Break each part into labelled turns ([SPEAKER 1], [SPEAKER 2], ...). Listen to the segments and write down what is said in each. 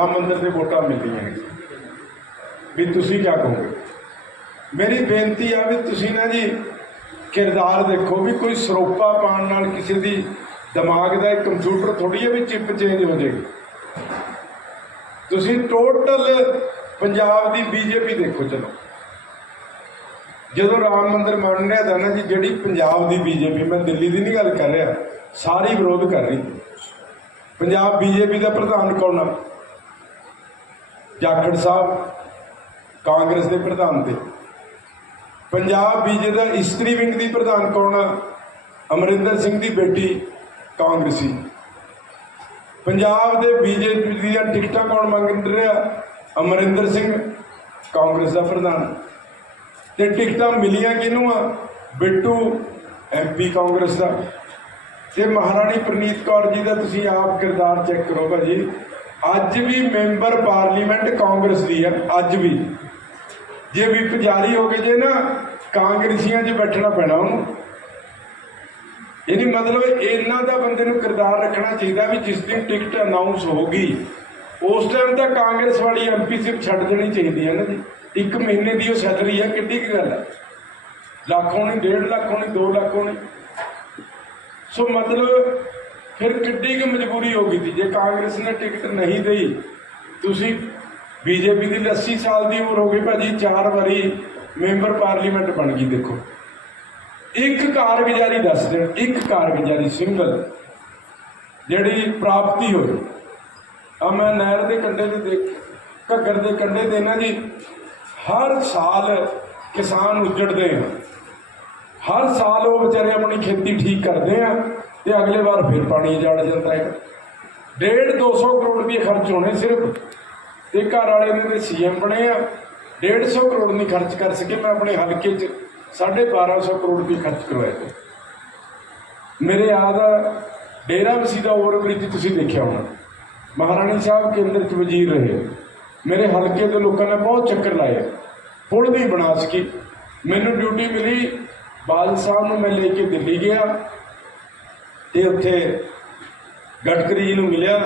[SPEAKER 1] ਰਾਮ ਮੰਦਿਰ ਦੇ ਵੋਟਾਂ ਮਿਲਦੀਆਂ ਵੀ ਤੁਸੀਂ ਕੀ ਕਹੋਗੇ? ਮੇਰੀ ਬੇਨਤੀ ਆ ਵੀ ਤੁਸੀਂ ਨਾ ਜੀ ਕਿਰਦਾਰ ਦੇਖੋ ਵੀ ਕੋਈ ਸਰੋਪਾ ਪਾਉਣ ਨਾਲ ਕਿਸੇ ਦੀ ਦਿਮਾਗ ਦਾ ਇੱਕ ਕੰਪਿਊਟਰ ਥੋੜੀ ਹੈ ਵੀ ਚਿਪ ਚੇਂਜ ਹੋ ਜਾਏਗੀ ਤੁਸੀਂ ਟੋਟਲ ਪੰਜਾਬ ਦੀ ਬੀਜੇਪੀ ਦੇਖੋ ਚਲੋ। ਜਦੋਂ ਰਾਮ ਮੰਦਿਰ ਮੰਨਿਆ ਤਾਂ ਨਾ ਜੀ, ਜਿਹੜੀ ਪੰਜਾਬ ਦੀ ਬੀਜੇਪੀ, ਮੈਂ ਦਿੱਲੀ ਦੀ ਨਹੀਂ ਗੱਲ ਕਰ ਰਿਹਾ, ਸਾਰੀ ਵਿਰੋਧ ਕਰ ਰਹੀ। ਪੰਜਾਬ ਬੀਜੇਪੀ ਦਾ ਪ੍ਰਧਾਨ ਕੌਣ ਆ? ਜਾਖੜ ਸਾਹਿਬ, ਕਾਂਗਰਸ ਦੇ ਪ੍ਰਧਾਨ ਤੇ। ਪੰਜਾਬ ਬੀਜੇ ਦਾ ਇਸਤਰੀ ਵਿੰਗ ਦੀ ਪ੍ਰਧਾਨ ਕੌਣ ਆ? ਅਮਰਿੰਦਰ ਸਿੰਘ ਦੀ ਬੇਟੀ ਕਾਂਗਰਸੀ। ਪੰਜਾਬ ਦੇ ਬੀਜੇਪੀ ਦੀਆਂ ਟਿਕਟਾਂ ਕੌਣ ਮੰਗ ਰਿਹਾ? ਅਮਰਿੰਦਰ ਸਿੰਘ, ਕਾਂਗਰਸ ਦਾ ਪ੍ਰਧਾਨ। ਤੇ ਟਿਕਟਾਂ ਮਿਲੀਆਂ ਕਿਹਨੂੰ ਆ? ਬਿੱਟੂ ਐਮਪੀ ਕਾਂਗਰਸ ਦਾ। ਤੇ ਮਹਾਰਾਣੀ ਪ੍ਰਨੀਤ ਕੌਰ ਜੀ ਦਾ ਤੁਸੀਂ ਆਪ ਕਿਰਦਾਰ ਚੈੱਕ ਕਰੋ ਭਾਜੀ। ਅੱਜ ਵੀ ਮੈਂਬਰ ਪਾਰਲੀਮੈਂਟ ਕਾਂਗਰਸ ਦੀ ਹੈ, ਅੱਜ ਵੀ। ਜੇ ਵੀ ਜਾਰੀ ਹੋ ਗਏ, ਜੇ ਨਾ ਕਾਂਗਰਸੀਆਂ 'ਚ ਬੈਠਣਾ ਪੈਣਾ ਉਹਨੂੰ। ਇਹਦੀ ਮਤਲਬ ਇਹਨਾਂ ਦਾ ਬੰਦੇ ਨੂੰ ਕਿਰਦਾਰ ਰੱਖਣਾ ਚਾਹੀਦਾ ਵੀ ਜਿਸ ਦਿਨ ਟਿਕਟ ਅਨਾਉਂਸ ਹੋਗੀ ਉਸ ਟਾਈਮ ਤਾਂ ਕਾਂਗਰਸ ਵਾਲੀ ਐਮਪੀ ਸਿਪ ਛੱਡ ਦੇਣੀ ਚਾਹੀਦੀ ਹੈ ਨਾ ਜੀ। ਇੱਕ ਮਹੀਨੇ ਦੀ ਉਹ ਸੈਲਰੀ ਹੈ, ਕਿੱਡੀ ਕੁ ਗੱਲ ਹੈ? ਲੱਖ ਹੋਣੀ, ਡੇਢ ਲੱਖ ਹੋਣੀ 2 ਲੱਖ ਹੋਣੀ। ਸੋ ਮਤਲਬ ਫਿਰ ਕਿੱਡੀ ਕੁ ਮਜਬੂਰੀ ਹੋ ਗਈ ਸੀ। ਜੇ ਕਾਂਗਰਸ ਨੇ ਟਿਕਟ ਨਹੀਂ ਦੇਈ, ਤੁਸੀਂ ਬੀਜੇਪੀ ਦੀ 80 ਸਾਲ ਦੀ ਉਮਰ ਹੋ ਗਈ, ਭਾਜੀ ਚਾਰ ਵਾਰੀ ਮੈਂਬਰ ਪਾਰਲੀਮੈਂਟ ਬਣ ਗਈ, ਦੇਖੋ। ਇੱਕ ਕਾਰਗੁਜ਼ਾਰੀ ਦੱਸ ਦੇਣ ਇੱਕ ਕਾਰਗੁਜ਼ਾਰੀ ਸਿੰਗਲ, ਜਿਹੜੀ ਪ੍ਰਾਪਤੀ ਹੋਈ। ਆ ਮੈਂ ਨਹਿਰ ਦੇ ਕੰਢੇ ਤੇ ਦੇਖ, ਘੱਗਰ ਦੇ ਕੰਢੇ ਤੇ ਨਾ ਜੀ, ਹਰ ਸਾਲ ਕਿਸਾਨ ਉੱਜੜਦੇ ਆ। ਹਰ ਸਾਲ ਉਹ ਵਿਚਾਰੇ ਆਪਣੀ ਖੇਤੀ ਠੀਕ ਕਰਦੇ ਆ ਤੇ ਅਗਲੇ ਵਾਰ ਫਿਰ ਪਾਣੀ ਜੜ ਜਾਂਦਾ ਹੈ। ਡੇਢ 200 ਕਰੋੜ ਰੁਪਏ ਖਰਚ ਹੋਣੇ ਸਿਰਫ। ਤੇ ਘਰ ਵਾਲੇ ਨੇ ਤੇ ਸੀਐਮ ਬਣੇ ਆ। 150 ਕਰੋੜ ਨਹੀਂ ਖਰਚ ਕਰ ਸਕੇ, ਮੈਂ ਆਪਣੇ ਹਲਕੇ 'ਚ 1250 ਕਰੋੜ ਰੁਪਏ ਖਰਚ ਕਰਵਾਏ ਤੇ ਮੇਰੇ ਯਾਦ ਆ, ਡੇਰਾ ਵਸੀ ਦਾ ਓਵਰਬ੍ਰਿਜ ਤੁਸੀਂ ਦੇਖਿਆ ਹੋਣਾ। ਮਹਾਰਾਣੀ ਸਾਹਿਬ ਕੇਂਦਰ 'ਚ ਵਜ਼ੀਰ ਰਹੇ। ਮੇਰੇ ਹਲਕੇ ਦੇ ਲੋਕਾਂ ਨੇ ਬਹੁਤ ਚੱਕਰ ਲਾਏ। ਪੁਲ ਨਹੀਂ ਬਣਾ ਸਕੀ। ਮੈਨੂੰ ਡਿਊਟੀ ਮਿਲੀ। ਬਾਦਲ ਸਾਹਿਬ ਨੂੰ ਮੈਂ ਲੈ ਕੇ ਦਿੱਲੀ ਗਿਆ ਤੇ ਉੱਥੇ ਗਡਕਰੀ ਜੀ ਨੂੰ ਮਿਲਿਆ।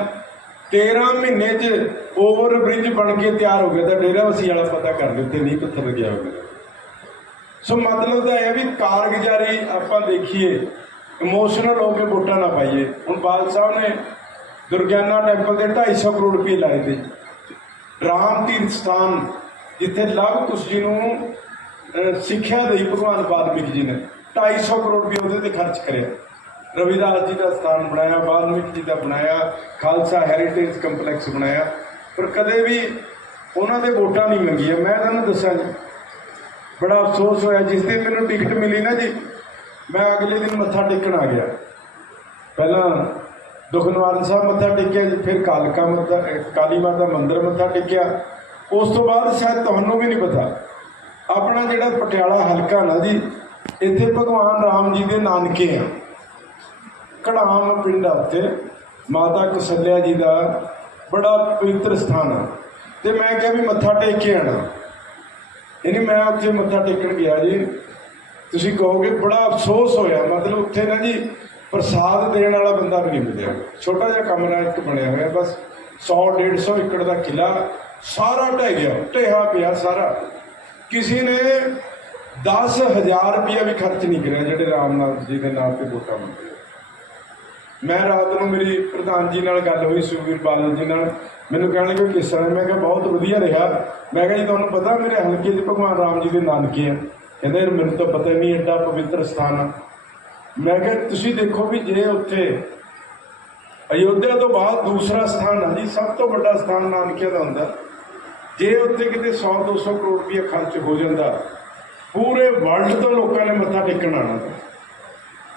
[SPEAKER 1] 13 ਮਹੀਨੇ 'ਚ ਓਵਰ ਬ੍ਰਿਜ ਬਣ ਕੇ ਤਿਆਰ ਹੋ ਗਿਆ ਤਾਂ ਡੇਰਾ ਵਸੀ ਵਾਲਾ ਪਤਾ ਕਰ ਲਿਓ ਨਹੀਂ ਪੱਥਰ ਗਿਆ ਹੋਵੇ ਸੋ ਮਤਲਬ ਤਾਂ ਇਹ ਵੀ ਕਾਰਗੁਜ਼ਾਰੀ ਆਪਾਂ ਦੇਖੀਏ ਇਮੋਸ਼ਨਲ ਹੋ ਕੇ ਵੋਟਾਂ ਨਾ ਪਾਈਏ। ਹੁਣ ਬਾਦਲ ਸਾਹਿਬ ਨੇ ਦੁਰਗਿਆਨਾ ਟੈਂਪਲ ਦੇ 250 ਕਰੋੜ ਰੁਪਏ ਲਾਏ ਤੇ ਰਾਮ ਤੀਰਥ ਸਥਾਨ, ਜਿੱਥੇ ਲਵ ਕੁਸ਼ ਜੀ ਨੂੰ ਸਿੱਖਿਆ ਦੇਈ ਭਗਵਾਨ ਵਾਲਮੀਕ ਜੀ ਨੇ। 250 ਕਰੋੜ ਰੁਪਏ ਉਹਦੇ ਤੇ ਖਰਚ ਕਰਿਆ। ਰਵਿਦਾਸ ਜੀ ਦਾ ਸਥਾਨ ਬਣਾਇਆ ਵਾਲਮੀਕ ਜੀ ਦਾ ਬਣਾਇਆ, ਖਾਲਸਾ ਹੈਰੀਟੇਜ ਕੰਪਲੈਕਸ ਬਣਾਇਆ। ਪਰ ਕਦੇ ਵੀ ਉਹਨਾਂ ਦੇ ਵੋਟਾਂ ਨਹੀਂ ਮੰਗੀਆਂ। ਮੈਂ ਤੁਹਾਨੂੰ ਦੱਸਾਂ ਜੀ, ਬੜਾ ਅਫਸੋਸ ਹੋਇਆ। ਜਿਸ ਦਿਨ ਮੈਨੂੰ ਟਿਕਟ ਮਿਲੀ ਨਾ ਜੀ, ਮੈਂ ਅਗਲੇ ਦਿਨ ਮੱਥਾ ਟੇਕਣ ਆ ਗਿਆ। ਪਹਿਲਾਂ ਦੁਖਨਿਵਾਰਨ ਸਾਹਿਬ ਮੱਥਾ ਟੇਕਿਆ ਜੀ, ਫਿਰ ਕਾਲਕਾ ਮੱਥਾ ਕਾਲੀ ਮਾਤਾ ਮੰਦਿਰ ਮੱਥਾ ਟੇਕਿਆ। ਉਸ ਤੋਂ ਬਾਅਦ ਸ਼ਾਇਦ ਤੁਹਾਨੂੰ ਵੀ ਨਹੀਂ ਪਤਾ। ਆਪਣਾ ਜਿਹੜਾ ਪਟਿਆਲਾ ਹਲਕਾ ਨਾ ਜੀ, ਇੱਥੇ ਭਗਵਾਨ ਰਾਮ ਜੀ ਦੇ ਨਾਨਕੇ ਆ। ਕੜਾਮ ਪਿੰਡ ਆ ਉੱਥੇ। ਮਾਤਾ ਕਸਲਿਆ ਜੀ ਦਾ ਬੜਾ ਪਵਿੱਤਰ ਸਥਾਨ ਆ। ਤੇ ਮੈਂ ਕਿਹਾ ਵੀ ਮੱਥਾ ਟੇਕ ਕੇ ਆਣਾ ਯਾਨੀ ਮੈਂ ਉੱਥੇ ਮੱਥਾ ਟੇਕਣ ਗਿਆ ਜੀ। ਤੁਸੀਂ ਕਹੋਗੇ ਬੜਾ ਅਫਸੋਸ ਹੋਇਆ। ਮਤਲਬ ਉੱਥੇ ਨਾ ਜੀ ਪ੍ਰਸਾਦ ਦੇਣ ਵਾਲਾ ਬੰਦਾ ਵੀ ਨਹੀਂ ਮਿਲਿਆ। ਛੋਟਾ ਜਿਹਾ ਕਮਰਾ ਇੱਕ ਬਣਿਆ ਹੋਇਆ, ਬਸ 100 150 ਏਕੜ ਦਾ ਕਿਲਾ। ਸਾਰਾ ਢਹਿ ਗਿਆ, ਢਹਿਆ ਪਿਆ ਸਾਰਾ। ਕਿਸੇ ਨੇ 10000 ਰੁਪਇਆ ਵੀ ਖਰਚ ਨਹੀਂ ਕਰਿਆ ਜਿਹੜੇ ਰਾਮਨਾਥ ਜੀ ਦੇ ਨਾਮ ਤੇ ਵੋਟਾਂ ਮੰਗਦੇ ਮੈਂ ਰਾਤ ਨੂੰ ਮੇਰੀ ਪ੍ਰਧਾਨ ਜੀ ਨਾਲ ਗੱਲ ਹੋਈ ਸੁਖਬੀਰ ਬਾਦਲ ਜੀ ਨਾਲ। ਮੈਨੂੰ ਕਹਿਣ ਲੱਗੇ, ਕਿਸ ਤਰ੍ਹਾਂ? ਮੈਂ ਕਿਹਾ, ਬਹੁਤ ਵਧੀਆ ਰਿਹਾ। ਮੈਂ ਕਿਹਾ, ਜੀ, ਤੁਹਾਨੂੰ ਪਤਾ ਮੇਰੇ ਹਲਕੇ 'ਚ ਭਗਵਾਨ ਰਾਮ ਜੀ ਦੇ ਨਾਨਕੇ ਆ। ਕਹਿੰਦੇ ਯਾਰ ਮੈਨੂੰ ਤਾਂ ਪਤਾ ਹੀ ਨਹੀਂ, ਐਡਾ ਪਵਿੱਤਰ ਸਥਾਨ ਆ। ਮੈਂ ਕਿਹਾ, ਤੁਸੀਂ ਦੇਖੋ ਵੀ ਜੇ ਉੱਥੇ ਅਯੋਧਿਆ ਤੋਂ ਬਾਅਦ ਦੂਸਰਾ ਸਥਾਨ ਆ ਜੀ, ਸਭ ਤੋਂ ਵੱਡਾ ਸਥਾਨ ਨਾਨਕਿਆਂ ਦਾ ਹੁੰਦਾ। ਜੇ ਉੱਥੇ ਕਿਤੇ 100 200 ਕਰੋੜ ਰੁਪਏ ਖਰਚ ਹੋ ਜਾਂਦਾ, ਪੂਰੇ ਵਰਲਡ ਤੋਂ ਲੋਕਾਂ ਨੇ ਮੱਥਾ ਟੇਕਣ ਆਉਣਾ।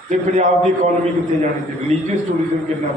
[SPEAKER 1] ਤੇ ਪੰਜਾਬ ਦੀ ਇਕਨੋਮੀ ਕਿੱਥੇ ਜਾਣੀ ਤੇ ਰਿਲੀਜੀਅਸ ਟੂਰਿਜ਼ਮ ਕਿੰਨਾ